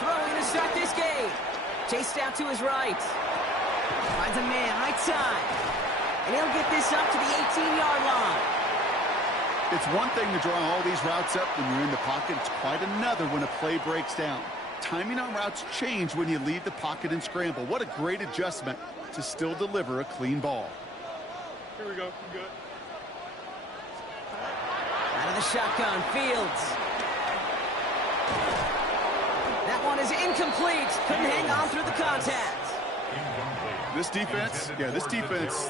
Throwing to start this game. Chased out to his right. Finds a man, right side. And he'll get this up to the 18-yard line. It's one thing to draw all these routes up when you're in the pocket. It's quite another when a play breaks down. Timing on routes change when you leave the pocket and scramble. What a great adjustment to still deliver a clean ball. Here we go. We're good. Out of the shotgun, Fields. That one is incomplete. Couldn't hang on through the contact. This defense,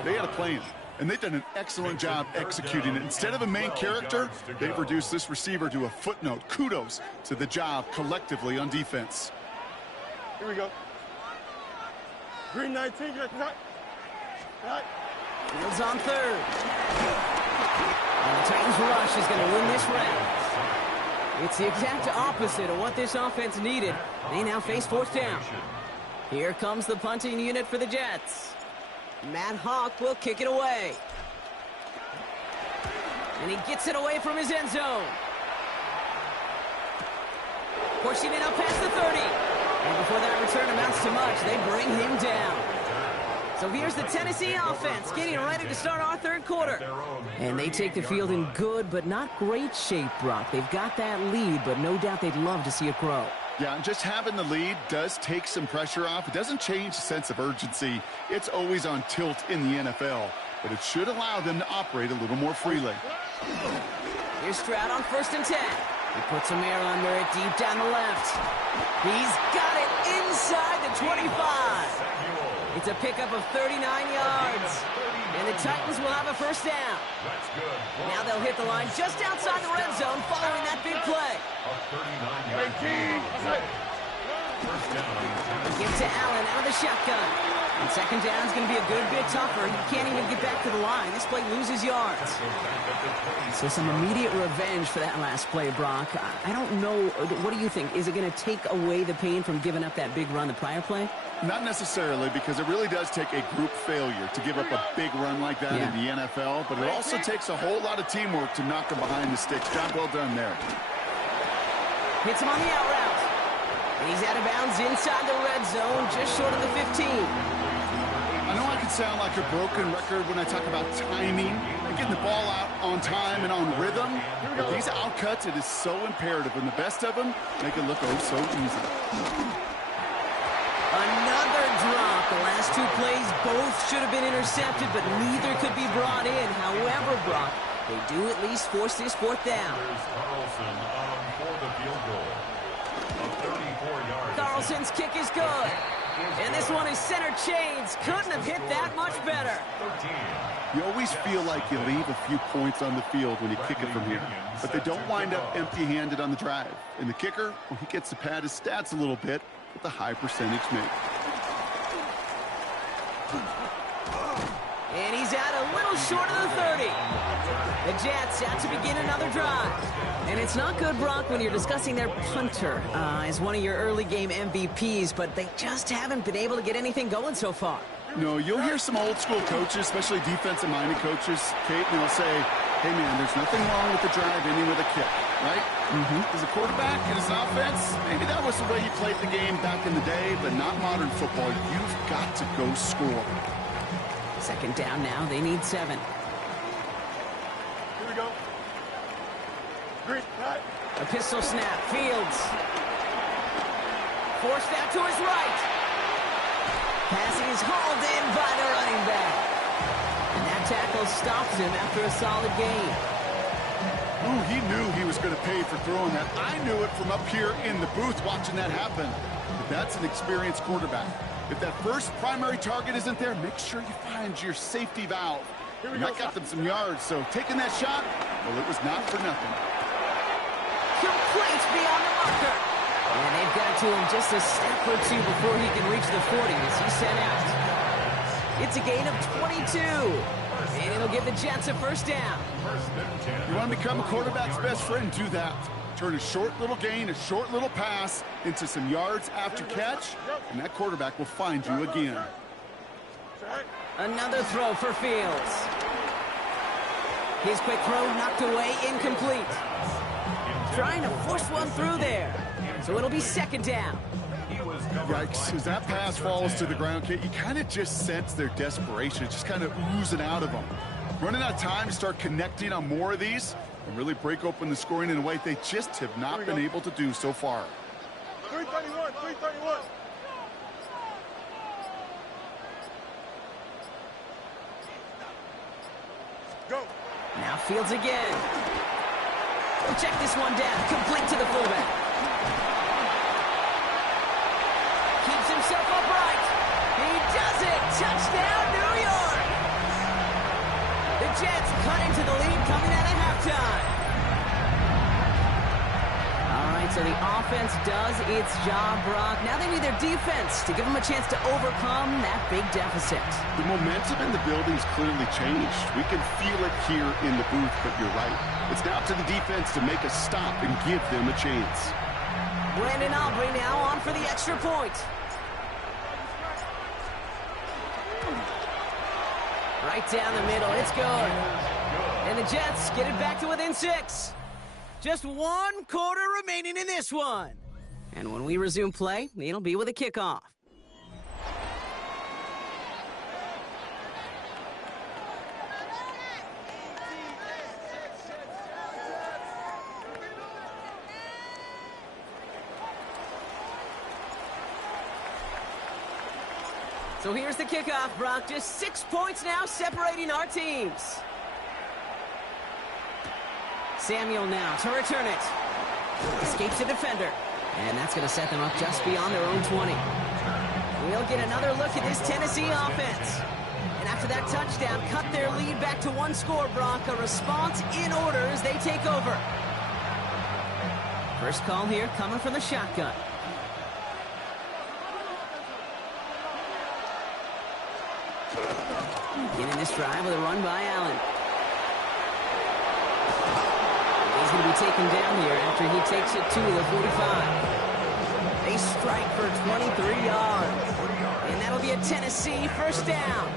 they had a plan. And they've done an excellent job executing it. Instead of a main character, they've reduced this receiver to a footnote. Kudos to the job collectively on defense. Here we go. Green 19, Fields on third. And the Titans rush is going to win this round. It's the exact opposite of what this offense needed. They now face fourth down. Here comes the punting unit for the Jets. Matt Hawk will kick it away. And he gets it away from his end zone. Pushing it up past the 30. And before that return amounts to much, they bring him down. So here's the Tennessee offense getting ready to start our third quarter. And they take the field in good but not great shape, Brock. They've got that lead, but no doubt they'd love to see it grow. Yeah, and just having the lead does take some pressure off. It doesn't change the sense of urgency. It's always on tilt in the NFL, but it should allow them to operate a little more freely. Here's Stroud on 1st and 10. He puts some air under it deep down the left. He's got it inside the 25. It's a pickup of 39 yards. And the Titans will have a first down. Now they'll hit the line just outside the red zone following that big play. Give to Allen out of the shotgun. And second down is going to be a good bit tougher. He can't even get back to the line. This play loses yards. So some immediate revenge for that last play, Brock. I don't know. What do you think? Is it going to take away the pain from giving up that big run the prior play? Not necessarily, because it really does take a group failure to give up a big run like that in the NFL, but it also takes a whole lot of teamwork to knock them behind the sticks. Job well done there. Hits him on the out route. And he's out of bounds inside the red zone, just short of the 15. I know I can sound like a broken record when I talk about timing and getting the ball out on time and on rhythm, but these outcuts, it is so imperative, and the best of them make it look oh so easy. Another drop. The last two plays both should have been intercepted, but neither could be brought in. However, Brock, they do at least force this fourth down. Carlson's kick is good. And this one is center chains. Couldn't have hit that much better. You always feel like you leave a few points on the field when you kick it from here, but they don't wind up empty-handed on the drive. And the kicker, well, he gets to pad his stats a little bit with a high percentage make. And he's out a little short of the 30. The Jets out to begin another drive. And it's not good, Brock, when you're discussing their punter as one of your early game MVPs, but they just haven't been able to get anything going so far. No, you'll hear some old school coaches, especially defensive-minded coaches, Kate, and they'll say, hey, man, there's nothing wrong with the drive ending with a kick, right? As a quarterback in his offense, maybe that was the way he played the game back in the day, but not modern football. You've got to go score. Second down now. They need 7. Here we go. Green, right. A pistol snap. Fields. Forced out to his right. Passing is hauled in by the running back. And that tackle stops him after a solid gain. Ooh, he knew he was going to pay for throwing that. I knew it from up here in the booth watching that happen. But that's an experienced quarterback. If that first primary target isn't there, make sure you find your safety valve. And that got them some yards, so taking that shot, well, it was not for nothing. Complete beyond the marker. And they've got to him just a step or two before he can reach the 40 as he's sent out. It's a gain of 22. And it'll give the Jets a first down. You want to become a quarterback's best friend, do that. Turn a short little gain, a short little pass into some yards after catch, and that quarterback will find you again. Another throw for Fields. His quick throw knocked away, incomplete. trying to force one through there. So it'll be second down. Yikes, as that pass falls to the ground, Kate, you kind of just sense their desperation. It's just kind of oozing out of them. Running out of time to start connecting on more of these and really break open the scoring in a way they just have not been able to do so far. 331, 331. Go. Now Fields again. Check this one down, complete to the fullback. Keeps himself upright. He does it! Touchdown, New York! The Jets cut into the lead coming out of halftime. All right, so the offense does its job, Brock. Now they need their defense to give them a chance to overcome that big deficit. The momentum in the building's clearly changed. We can feel it here in the booth, but you're right. It's now up to the defense to make a stop and give them a chance. Brandon Aubrey now on for the extra point. Right down the middle, it's good. And the Jets get it back to within 6. Just 1 quarter remaining in this one. And when we resume play, it'll be with a kickoff. So here's the kickoff, Brock. Just 6 points now separating our teams. Samuel now to return it. Escapes the defender. And that's going to set them up just beyond their own 20. We'll get another look at this Tennessee offense. And after that touchdown, cut their lead back to 1 score, Brock. A response in order as they take over. First call here coming from the shotgun. Beginning this drive with a run by Allen. He's going to be taken down here after he takes it to the 45. They strike for 23 yards. And that'll be a Tennessee first down.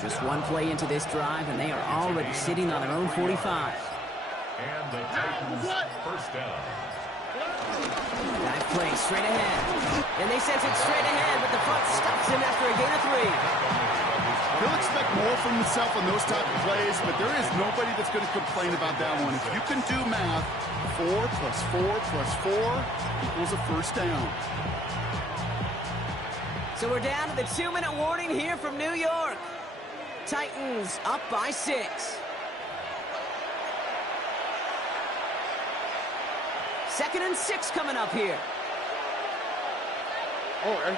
Just 1 play into this drive, and they are already sitting on their own 45. And the Titans first down. Dive play straight ahead. And they sent it straight ahead, but the front stops him after a gain of 3. He'll expect more from himself on those type of plays, but there is nobody that's going to complain about that one. If you can do math, 4 plus 4 plus 4 equals a first down. So we're down to the 2-minute warning here from New York. Titans up by 6. Second and 6 coming up here. Okay.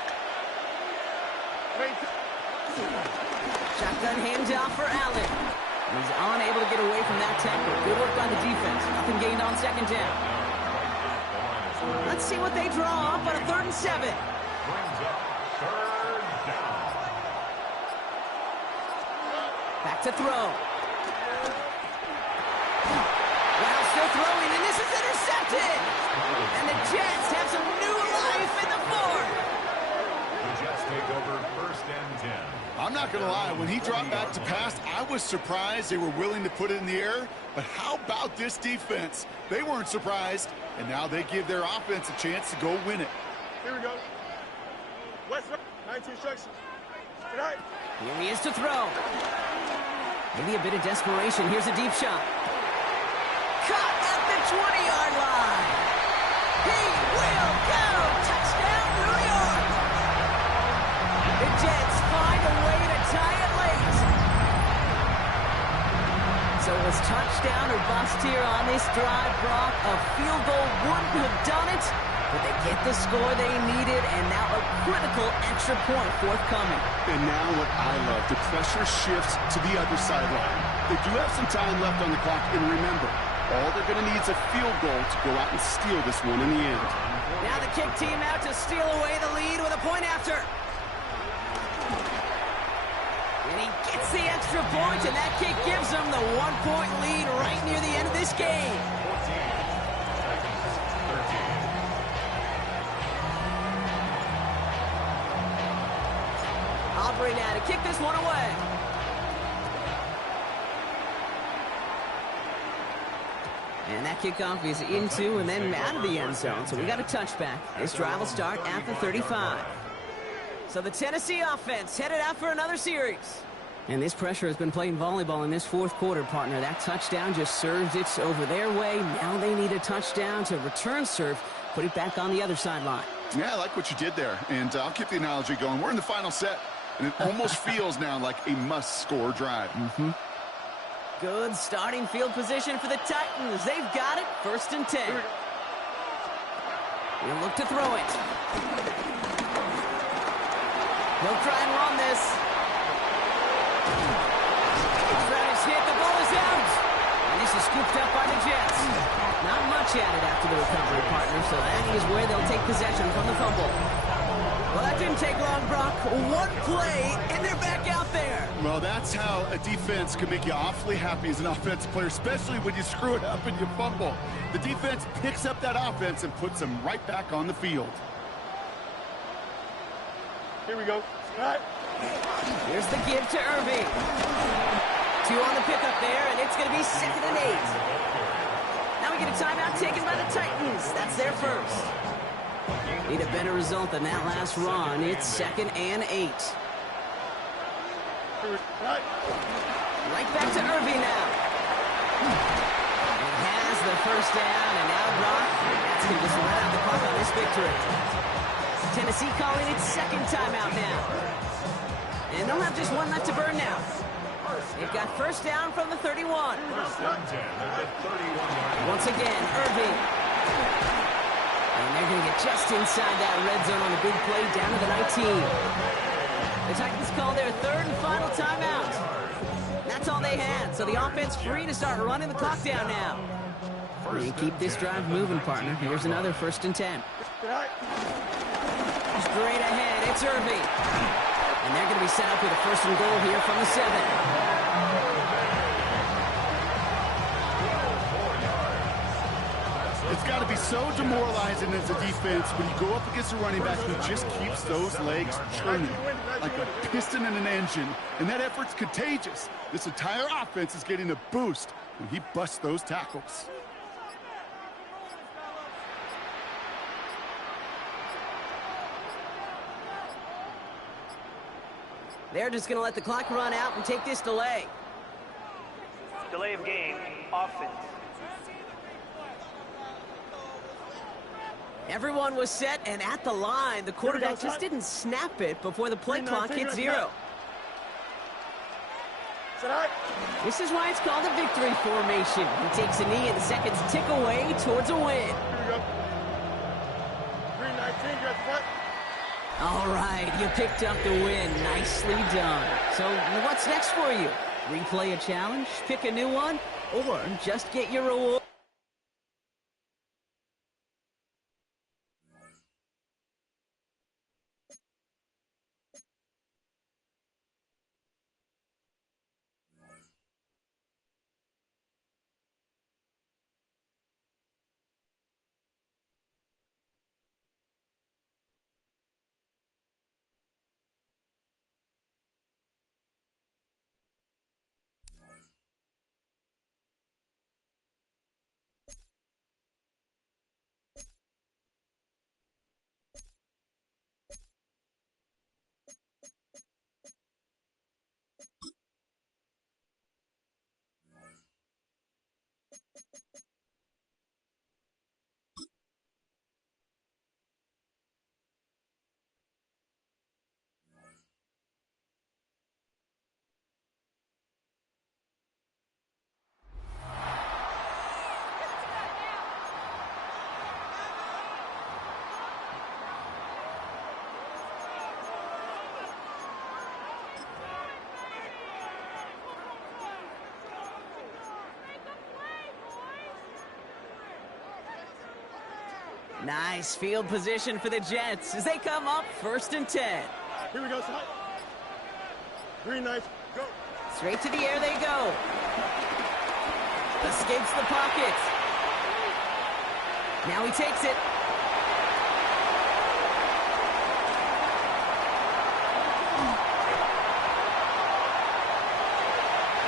Shotgun handoff for Allen. He's unable to get away from that tackle. Good work by the defense. Nothing gained on second down. Let's see what they draw up on a 3rd and 7. Brings up 3rd down. Back to throw. Well, still throwing, and this is intercepted. And the Jets have some new life in the 4th. The Jets take over 1st and 10. I'm not going to lie, when he dropped back to pass, I was surprised they were willing to put it in the air. But how about this defense? They weren't surprised, and now they give their offense a chance to go win it. Here we go. West 19 instructions. Tonight. Here he is to throw. Maybe a bit of desperation. Here's a deep shot. Caught at the 20-yard line. He will go. Touchdown, New York. The Jets find a way to tie it late. So it was touchdown or bust here on this drive, Brock. A field goal wouldn't have done it, but they get the score they needed, and now a critical extra point forthcoming. And now what I love, the pressure shifts to the other sideline. They do have some time left on the clock, and remember, all they're going to need is a field goal to go out and steal this one in the end. Now the kick team out to steal away the lead with a point after. And he gets the extra point, and that kick gives them the 1-point lead right near the end of this game. 13. Aubrey now to kick this one away. And that kickoff is into and then out of the end zone. So we got a touchback. This drive will start at the 35. So the Tennessee offense headed out for another series. And this pressure has been playing volleyball in this fourth quarter, partner. That touchdown just served it over their way. Now they need a touchdown to return serve, put it back on the other sideline. Yeah, I like what you did there. And I'll keep the analogy going. We're in the final set, and it almost feels now like a must-score drive. Good starting field position for the Titans. They've got it. 1st and 10. He'll look to throw it. He'll try and run this. That is hit. The ball is out. And this is scooped up by the Jets. Not much added after the recovery, partner, so that is where they'll take possession from the fumble. Well, that didn't take long, Brock. One play, and they're back out there. Well, that's how a defense can make you awfully happy as an offensive player, especially when you screw it up and you fumble. The defense picks up that offense and puts them right back on the field. Here we go. All right. Here's the give to Irving. 2 on the pickup there, and it's going to be 2nd and 8. Now we get a timeout taken by the Titans. That's their first. Need a better result than that last run. It's 2nd and 8. Right back to Irving now. He has the first down, and now Brock, that's going to just run out the clock on this victory. Tennessee calling its 2nd timeout now. And they'll have just one left to burn now. They've got first down from the 31. Once again, Irving. And they're going to get just inside that red zone on a big play down to the 19. The Titans call their 3rd and final timeout. That's all they had, so the offense free to start running the clock down now. You keep this drive moving, partner. Here's another 1st and 10. Straight ahead, it's Irving. And they're going to be set up with a 1st and goal here from the 7. It's got to be so demoralizing as a defense when you go up against a running back who just keeps those legs churning like a piston in an engine, and that effort's contagious. This entire offense is getting a boost when he busts those tackles. They're just going to let the clock run out and take this delay. Delay of game, offense. Everyone was set and at the line. The quarterback just didn't snap it before the play clock hit 0. This is why it's called a victory formation. He takes a knee and the seconds tick away towards a win. Here we go. 319, you got the All right, you picked up the win. Nicely done. So what's next for you? Replay a challenge, pick a new one, or just get your reward? Nice field position for the Jets as they come up 1st and 10. Here we go, son. Green knife, go. Straight to the air they go. Escapes the pocket. Now he takes it.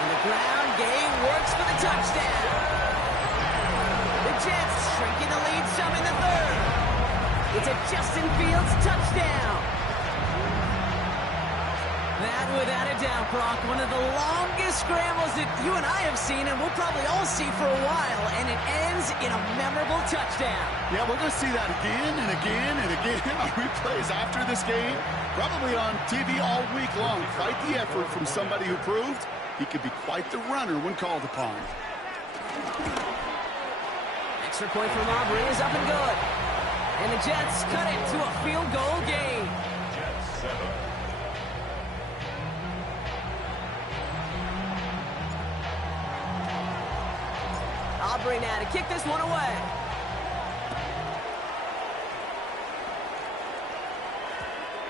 And the ground game works for the touchdown. Jets shrinking the lead some in the third. It's a Justin Fields touchdown. That, without a doubt, Brock, one of the longest scrambles that you and I have seen, and we'll probably all see for a while, and it ends in a memorable touchdown. Yeah, we're going to see that again and again and again on replays after this game, probably on TV all week long. Quite the effort from somebody who proved he could be quite the runner when called upon. Extra point from Aubrey is up and good. And the Jets cut it to a field goal game. Jets 7. Aubrey now to kick this one away.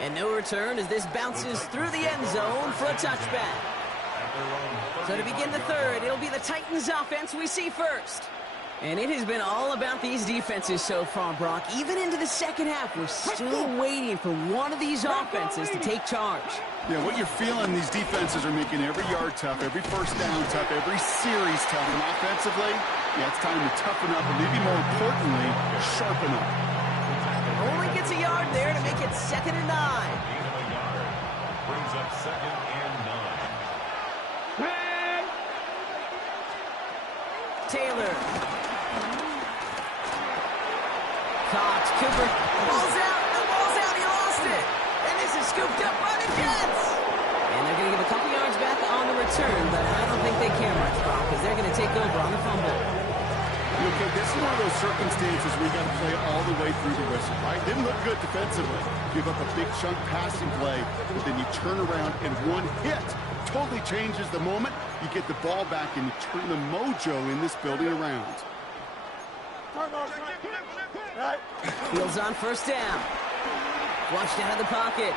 And no return as this bounces through the end zone for a touchback. So to begin the third, it'll be the Titans offense we see first. And it has been all about these defenses so far, Brock. Even into the second half, we're still waiting for one of these offenses to take charge. Yeah, what you're feeling, these defenses are making every yard tough, every first down tough, every series tough. And offensively, yeah, it's time to toughen up, and maybe more importantly, sharpen up. Only gets a yard there to make it 2nd and 9. Brings up 2nd and 9. Taylor. Caught. Cooper. Ball's out. The ball's out. He lost it. And this is scooped up by the Jets. And they're going to give a couple yards back on the return, but I don't think they care much, Brock, because they're going to take over on the fumble. Okay, this is one of those circumstances where you got to play all the way through the whistle, right? Didn't look good defensively. Give up a big chunk passing play, but then you turn around and one hit totally changes the moment. You get the ball back and you turn the mojo in this building around. Fields on first down. Flushed out of the pocket.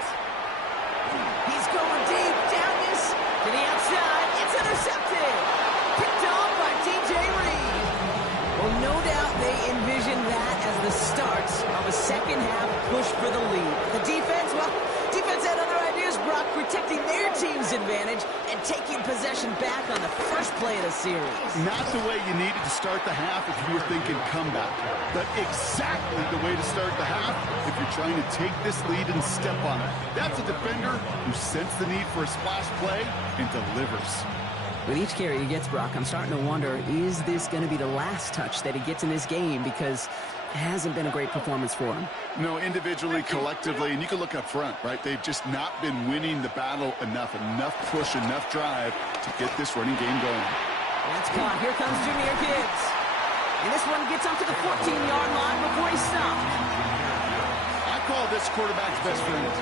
He's going deep. Down this to the outside. It's intercepted. Picked off by T.J. Reed. Well, no doubt they envisioned that as the start of a second half push for the lead. The defense, well, defense had other ideas, Brock, protecting their team's advantage and taking possession back on the first play of the series. Not the way you needed to start the half if you were thinking comeback, but exactly the way to start the half if you're trying to take this lead and step on it. That's a defender who sensed the need for a splash play and delivers. With each carry he gets, Brock, I'm starting to wonder, is this going to be the last touch that he gets in this game? Because it hasn't been a great performance for him. No, individually, collectively, and you can look up front, right? They've just not been winning the battle enough push, enough drive to get this running game going. That's caught. Here comes Jahmyr Gibbs. And this one gets up to the 14-yard line before he's stopped. I call this quarterback's best friend.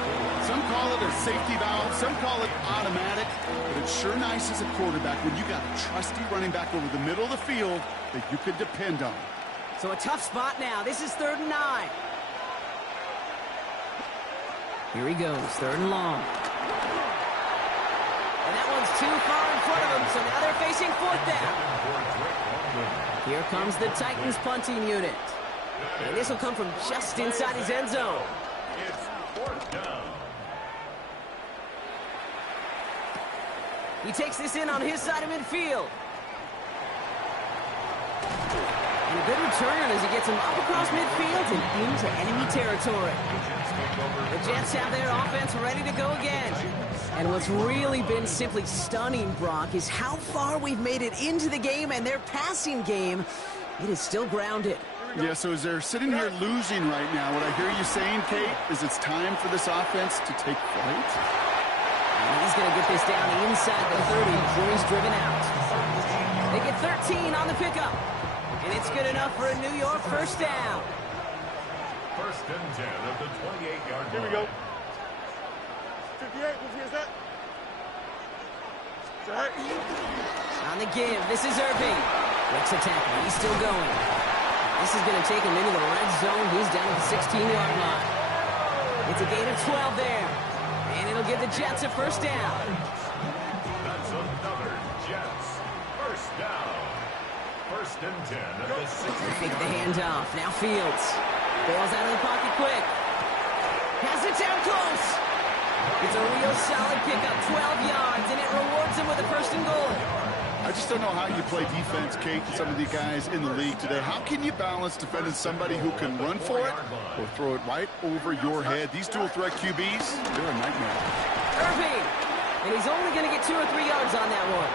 Some call it a safety valve, some call it automatic, but it's sure nice as a quarterback when you got a trusty running back over the middle of the field that you could depend on. So a tough spot now. This is 3rd and 9. Here he goes, 3rd and long. And that one's too far in front of him, so now they're facing 4th down. Here comes the Titans punting unit. And this will come from just inside his end zone. It's 4th down. He takes this in on his side of midfield. And a good return as he gets him up across midfield and into enemy territory. The Jets have their offense ready to go again. And what's really been simply stunning, Brock, is how far we've made it into the game, and their passing game, it is still grounded. Yeah, so as they're sitting here losing right now, what I hear you saying, Kate, is it's time for this offense to take flight. And he's going to get this down inside the 30 before he's driven out. They get 13 on the pickup. And it's good enough for a New York first down. 1st and 10 at the 28-yard line. Here we go. 58, who's that? Jack. On the give, this is Irving. Breaks a tackle, he's still going. This is going to take him into the red zone. He's down at the 16-yard line. It's a gain of 12 there. And it'll give the Jets a first down. That's another Jets first down. 1st and 10 at the 6. Fake the handoff. Now Fields. Bails out of the pocket quick. Has it down close. It's a real solid pickup, 12 yards, and it rewards him with a 1st and goal. I just don't know how you play defense, Kate, and some of the guys in the league today. How can you balance defending somebody who can run for it or throw it right over your head? These dual threat QBs, they're a nightmare. Irving, and he's only going to get 2 or 3 yards on that one.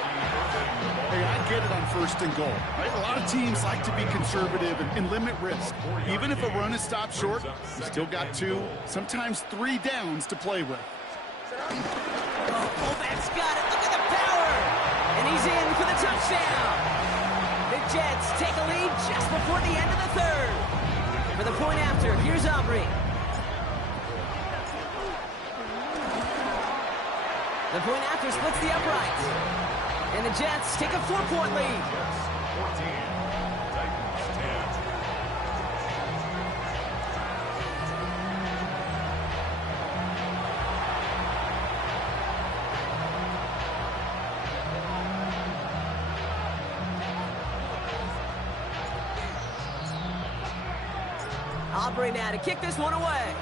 Hey, I get it on 1st and goal. Right? A lot of teams like to be conservative and limit risk. Even if a run is stopped short, you still got 2, sometimes 3 downs to play with. Oh, fullback's got it. Look at the power. And he's in for the touchdown. The Jets take a lead just before the end of the 3rd. For the point after, here's Aubrey. The point after splits the uprights. And the Jets take a 4-point lead. Jets 14, Titans 10. Aubrey now to kick this one away.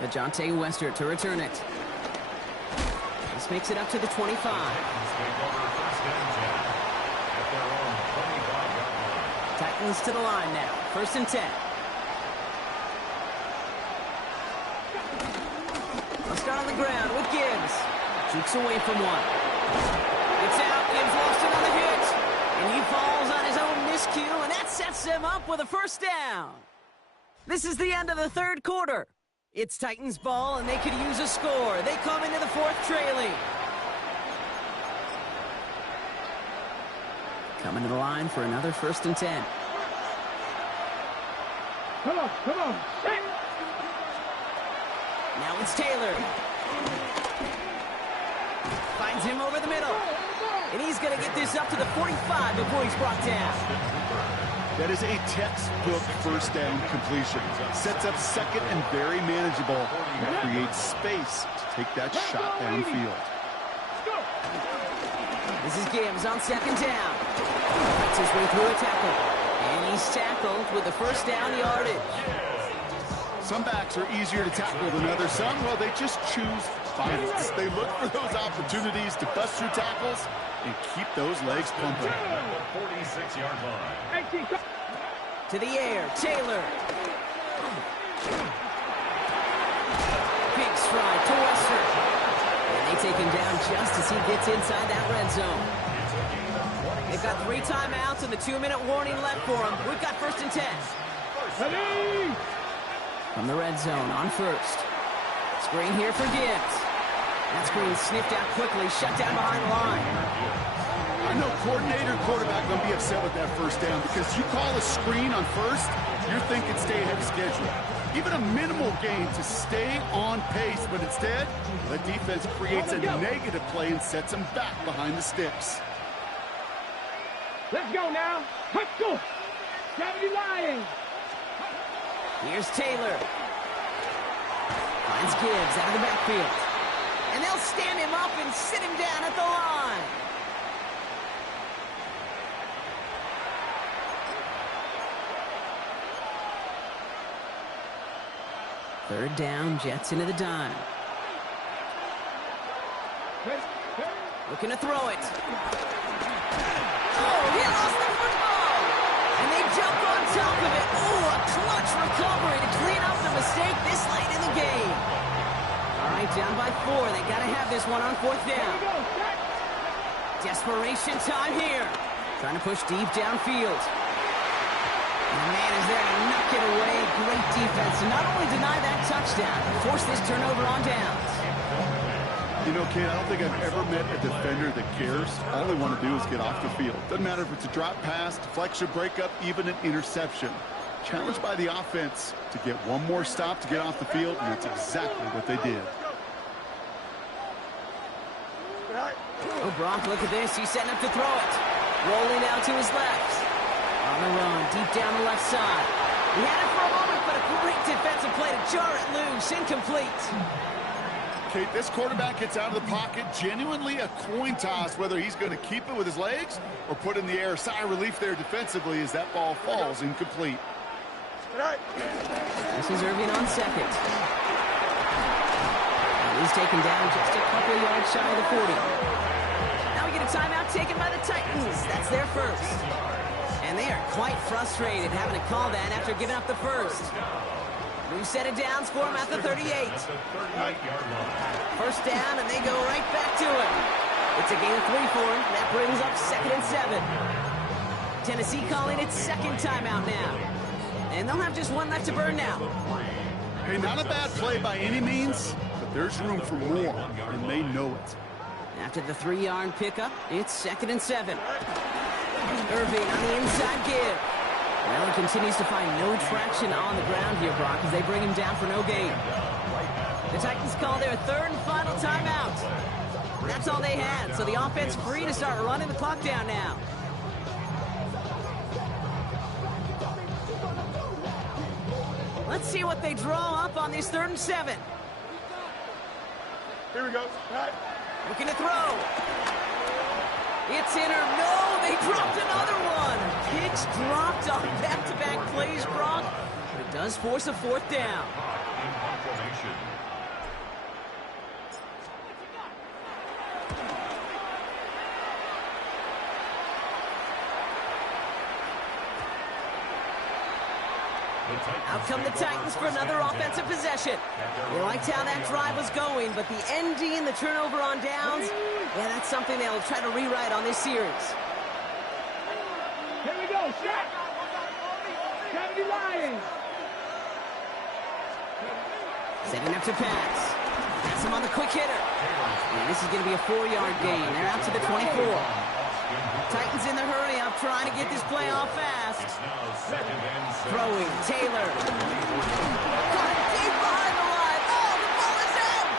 DeJounte Wester to return it. This makes it up to the 25. Titans to the line now. 1st and 10. They'll start on the ground with Gibbs. Jukes away from one. It's out. Gibbs lost it on the hit. And he falls on his own miscue, and that sets him up with a 1st down. This is the end of the 3rd quarter. It's Titans ball, and they could use a score. They come into the 4th trailing. Coming to the line for another 1st and 10. Come on. Now it's Taylor. Finds him over the middle. And he's going to get this up to the 45 before he's brought down. That is a textbook 1st down completion. Sets up 2nd and very manageable. And creates space to take that shot downfield. This is Gibbs on 2nd down. Fights his way through a tackle. And he's tackled with the 1st down yardage. Some backs are easier to tackle than others. Some, well, they just choose violence. They look for those opportunities to bust through tackles and keep those legs pumping. 46-yard line. To the air, Taylor. Big stride to Wester. And they take him down just as he gets inside that red zone. They've got 3 timeouts and the 2-minute warning left for them. We've got 1st and 10. From the red zone on 1st. Screen here for Gibbs. That screen sniffed out quickly, shut down behind the line. I know coordinator and quarterback going to be upset with that 1st down because you call a screen on 1st, you're thinking stay ahead of schedule. Even a minimal gain to stay on pace, but instead, the defense creates a negative play and sets them back behind the sticks. Let's go now. Let's go. Gravity line. Here's Taylor. Finds Gibbs out of the backfield. And they'll stand him up and sit him down at the line. Third down, Jets into the dime. Looking to throw it. Oh, he lost the football! And they jump on top of it. Oh, a clutch recovery to clean up the mistake this late in the game. All right, down by 4. They got to have this one on 4th down. Desperation time here. Trying to push deep downfield. And the man is there to knock it away. Great defense to not only deny that touchdown, but force this turnover on downs. You know, Kate, I don't think I've ever met a defender that cares. All they want to do is get off the field. Doesn't matter if it's a drop pass, deflection, breakup, even an interception. Challenged by the offense to get one more stop to get off the field, and that's exactly what they did. Oh, Brock, look at this. He's setting up to throw it. Rolling out to his left. On the run, deep down the left side. He had it for a moment, but a great defensive play to jar it loose. Incomplete. Kate, this quarterback gets out of the pocket, genuinely a coin toss whether he's going to keep it with his legs or put it in the air. Sigh of relief there defensively as that ball falls incomplete. This is Irving on 2nd. He's taken down just a couple of yards shy of the 40. Now we get a timeout taken by the Titans. That's their first. And they are quite frustrated having to call that after giving up the first. We set it down, score them at the 38. First down, and they go right back to it. It's a gain of 3 for them. That brings up 2nd and 7. Tennessee calling it second timeout now. And they'll have just one left to burn now. Hey, not a bad play by any means, but there's room for more, and they know it. After the 3-yard pickup, it's 2nd and 7. Irving on the inside give. Well, he continues to find no traction on the ground here, Brock, as they bring him down for no gain. The Titans call their 3rd and final timeout. That's all they had, so the offense free to start running the clock down now. Let's see what they draw up on this 3rd and 7. Here we go. Right. Looking to throw. It's in or no, they dropped another one. Picks dropped on back-to-back plays, Brock. But it does force a 4th down. Out come the Titans for another offensive possession. They liked how that drive was going, but the ending, the turnover on downs, yeah, that's something they'll try to rewrite on this series. Here we go, shot! 70 Lions! Setting up to pass. Pass him on the quick hitter. And this is going to be a 4-yard gain. They're out to the 24. Titans in the hurry up, trying to get this play off fast. Throwing, Taylor. Caught it deep behind the line. Oh, the ball is out!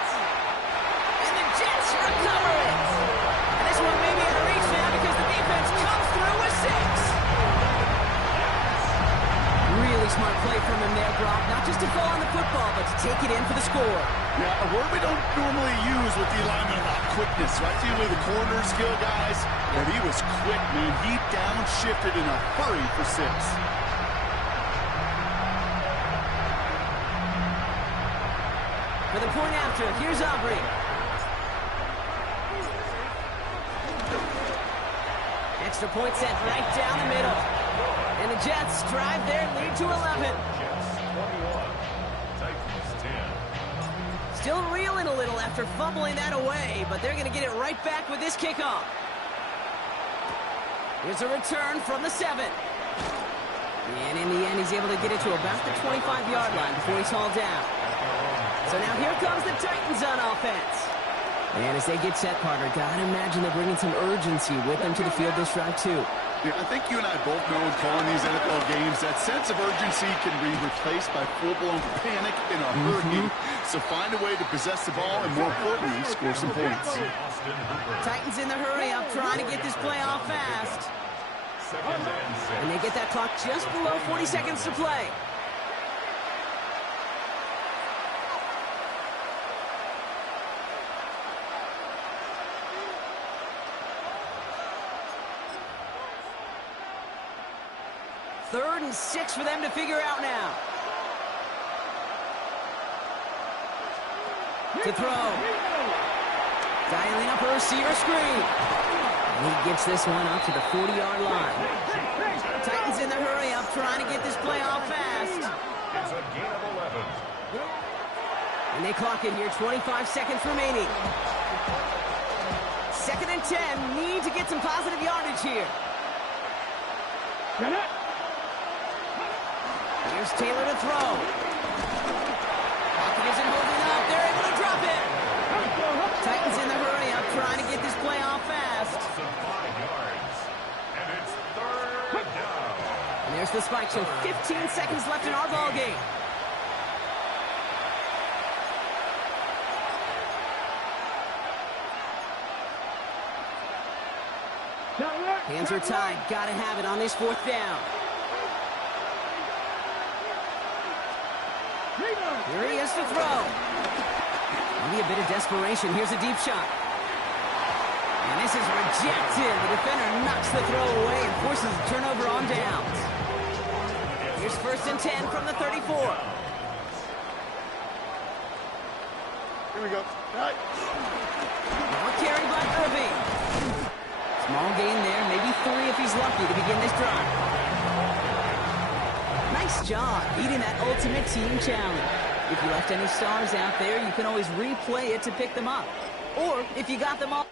And the Jets recover it. And this one may be out of reach now because the defense comes through with 6. Really smart play from him there, Brock. Not just to fall on the football, but to take it in for the score. Yeah, a word we don't normally use with the lineman about quickness, right? Usually the corner skill guys, but he was quick, man. He downshifted in a hurry for 6. For the point after, here's Aubrey. Extra point sent right down the middle. And the Jets drive their lead to 11. Still reeling a little after fumbling that away, but they're going to get it right back with this kickoff. Here's a return from the 7. And in the end, he's able to get it to about the 25-yard line before he's hauled down. So now here comes the Titans on offense. And as they get set, partner, gotta imagine they're bringing some urgency with them to the field this drive, too. Yeah, I think you and I both know in calling these NFL games, that sense of urgency can be replaced by full-blown panic in a hurry. So find a way to possess the ball and, more importantly, score some points. Titans in the hurry up, trying to get this play off fast. And they get that clock just below 40 seconds to play. Third and 6 for them to figure out now. To throw. Dialing up a receiver screen. And he gets this one up to the 40-yard line. Titans in the hurry up, trying to get this play off fast. It's a gain of 11. And they clock it here, 25 seconds remaining. 2nd and 10, need to get some positive yardage here. Here's Taylor to throw. Pocket isn't holding up. They're able to drop it. Titans in the hurry up, trying to get this play off fast. 5 yards. And it's 3rd down. And there's the spike, so 15 seconds left in our ball game. Hands are tied. Gotta have it on this 4th down. Here he is to throw. Maybe a bit of desperation. Here's a deep shot. And this is rejected. The defender knocks the throw away and forces a turnover on downs. Here's 1st and 10 from the 34. Here we go. All right. Now carry by Irving. Small gain there, maybe 3 if he's lucky to begin this drive. Nice job beating that ultimate team challenge. If you left any stars out there, you can always replay it to pick them up. Or if you got them all...